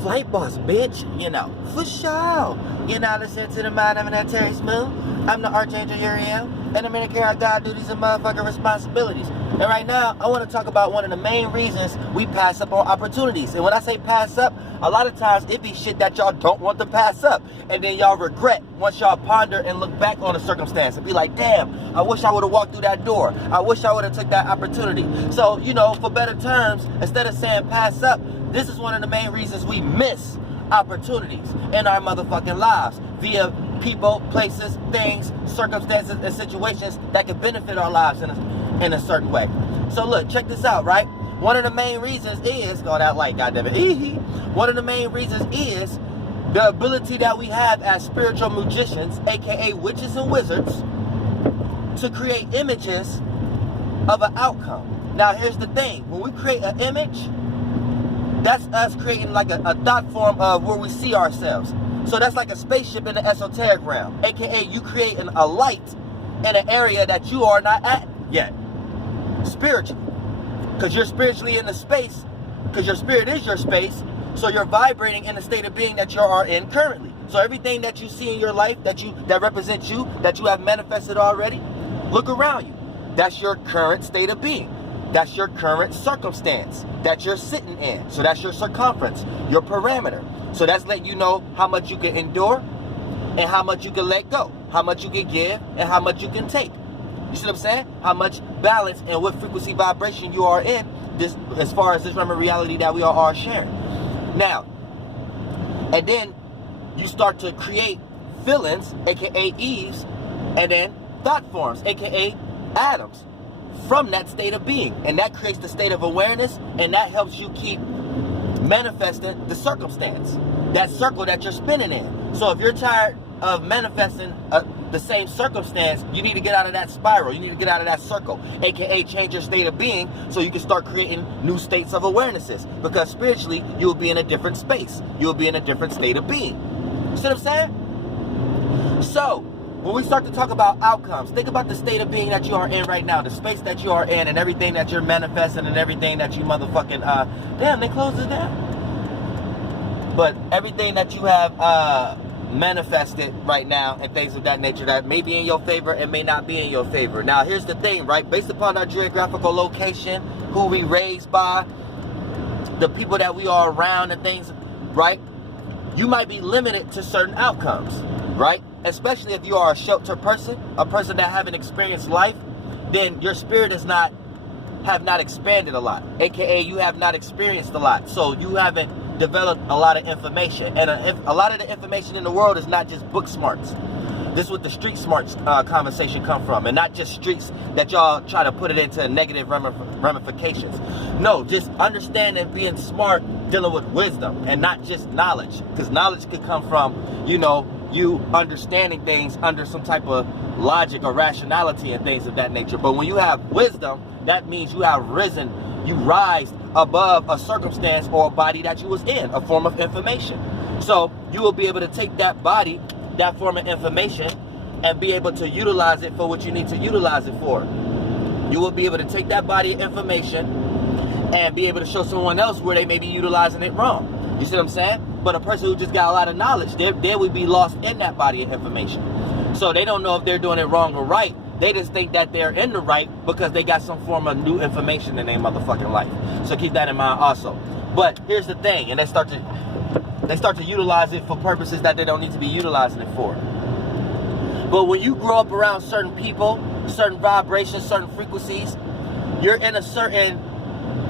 flight boss, bitch. You know, for sure. You're now listening to the Mind of an Terry Smooth. I'm the Archangel Uriel. And the minute care I got duties and motherfucking responsibilities. And right now, I want to talk about one of the main reasons we pass up on opportunities. And when I say pass up, a lot of times it be shit that y'all don't want to pass up. And then y'all regret once y'all ponder and look back on the circumstance and be like, damn, I wish I would have walked through that door. I wish I would have took that opportunity. So, you know, for better terms, instead of saying pass up, this is one of the main reasons we miss opportunities in our motherfucking lives via people, places, things, circumstances, and situations that can benefit our lives in a certain way. So look, check this out, right? One of the main reasons is, oh, that light, goddammit. One of the main reasons is the ability that we have as spiritual magicians, aka witches and wizards, to create images of an outcome. Now, here's the thing. When we create an image, that's us creating like a thought form of where we see ourselves. So that's like a spaceship in the esoteric realm, aka you create a light in an area that you are not at yet, spiritually. Because you're spiritually in the space, because your spirit is your space, so you're vibrating in the state of being that you are in currently. So everything that you see in your life that represents you, that you have manifested already, look around you. That's your current state of being. That's your current circumstance that you're sitting in. So that's your circumference, your parameter. So that's letting you know how much you can endure and how much you can let go, how much you can give and how much you can take. You see what I'm saying? How much balance and what frequency vibration you are in this, as far as this realm of reality that we are all sharing. Now, and then you start to create feelings, aka Eves, and then thought forms, aka atoms, from that state of being. And that creates the state of awareness, and that helps you keep manifesting the circumstance, that circle that you're spinning in. So if you're tired of manifesting the same circumstance, you need to get out of that spiral. You need to get out of that circle, aka change your state of being so you can start creating new states of awarenesses. Because spiritually, you will be in a different space. You will be in a different state of being. You see what I'm saying? So, when we start to talk about outcomes, think about the state of being that you are in right now, the space that you are in, and everything that you're manifesting, and everything that you motherfucking, damn, they closed it down. But everything that you have, manifested right now and things of that nature that may be in your favor and may not be in your favor. Now, here's the thing, right? Based upon our geographical location, who we raised by, the people that we are around and things, right? You might be limited to certain outcomes, right? Especially if you are a sheltered person, a person that haven't experienced life, then your spirit have not expanded a lot, aka you have not experienced a lot, so you haven't developed a lot of information. And a lot of the information in the world is not just book smarts. This is what the street smarts conversation come from, and not just streets that y'all try to put it into negative ramifications. No, just understanding, being smart, dealing with wisdom, and not just knowledge. Because knowledge could come from, you know, you understanding things under some type of logic or rationality and things of that nature. But when you have wisdom, that means you have risen, you rise above a circumstance or a body that you was in, a form of information. So you will be able to take that body, that form of information, and be able to utilize it for what you need to utilize it for. You will be able to take that body of information and be able to show someone else where they may be utilizing it wrong. You see what I'm saying? But a person who just got a lot of knowledge, they would be lost in that body of information. So they don't know if they're doing it wrong or right. They just think that they're in the right because they got some form of new information in their motherfucking life. So keep that in mind also. But here's the thing, and they start to utilize it for purposes that they don't need to be utilizing it for. But when you grow up around certain people, certain vibrations, certain frequencies, you're in a certain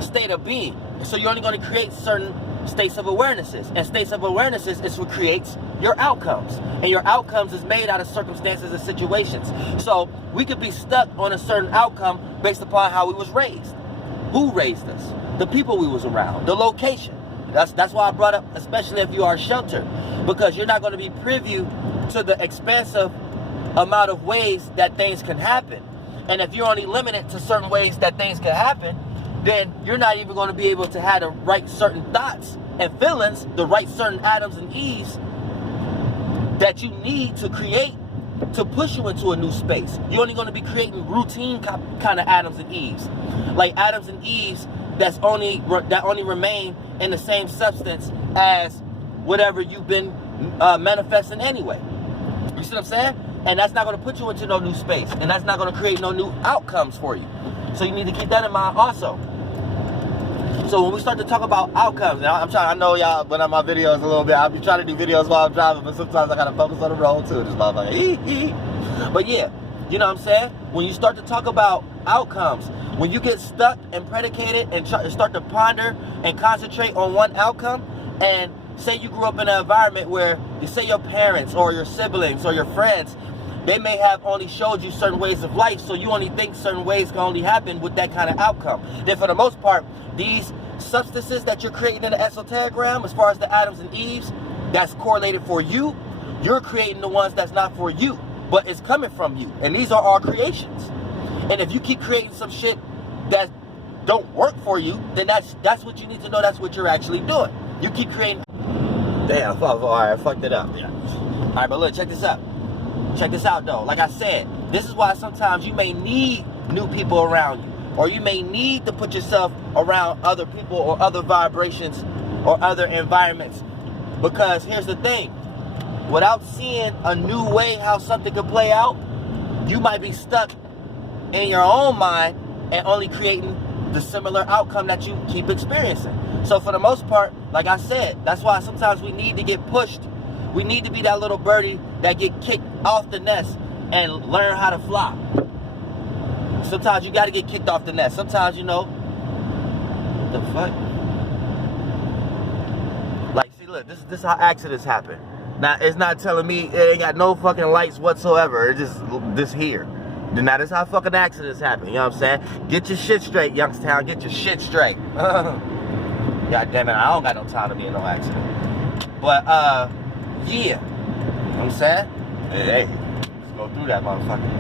state of being. So you're only going to create certain states of awarenesses. And states of awarenesses is what creates your outcomes. And your outcomes is made out of circumstances and situations. So we could be stuck on a certain outcome based upon how we was raised. Who raised us? The people we was around. The location. That's why I brought up, especially if you are sheltered. Because you're not going to be privy to the expansive amount of ways that things can happen. And if you're only limited to certain ways that things can happen, then you're not even going to be able to have the right certain thoughts and feelings, the right certain atoms and Eves that you need to create to push you into a new space. You're only going to be creating routine kind of atoms and Eves. Like atoms and Eves that only remain in the same substance as whatever you've been manifesting anyway. You see what I'm saying? And that's not going to put you into no new space, and that's not going to create no new outcomes for you. So you need to keep that in mind also. So when we start to talk about outcomes, now I know y'all went on my videos a little bit. I'll be trying to do videos while I'm driving, but sometimes I gotta focus on the road too. This motherfucker. But yeah, you know what I'm saying? When you start to talk about outcomes, when you get stuck and predicated and start to ponder and concentrate on one outcome, and say you grew up in an environment where you say your parents or your siblings or your friends, they may have only showed you certain ways of life, so you only think certain ways can only happen with that kind of outcome. Then for the most part, these substances that you're creating in the esoteric realm, as far as the Adams and Eves, that's correlated for you, you're creating the ones that's not for you, but it's coming from you. And these are our creations. And if you keep creating some shit that don't work for you, then that's what you need to know. That's what you're actually doing. You keep creating. Damn, all right, I fucked it up. Yeah. All right, but look, check this out. Check this out, though. Like I said, this is why sometimes you may need new people around you, or you may need to put yourself around other people or other vibrations or other environments. Because here's the thing, without seeing a new way how something could play out, you might be stuck in your own mind and only creating the similar outcome that you keep experiencing. So for the most part, like I said, that's why sometimes we need to get pushed. We need to be that little birdie that get kicked off the nest and learn how to fly. Sometimes you got to get kicked off the nest. Sometimes, you know, what the fuck? Like, see, look, this is how accidents happen. Now, it's not telling me it ain't got no fucking lights whatsoever. It's just this here. Now, this is how fucking accidents happen. You know what I'm saying? Get your shit straight, Youngstown. Get your shit straight. God damn it, I don't got no time to be in no accident. But, yeah. You know what I'm saying? Hey, let's go through that motherfucker.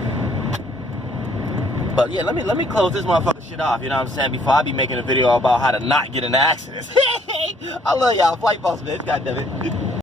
But yeah, let me close this motherfucker shit off, you know what I'm saying, before I be making a video about how to not get in accidents. I love y'all, Flight Boss, bitch, goddammit.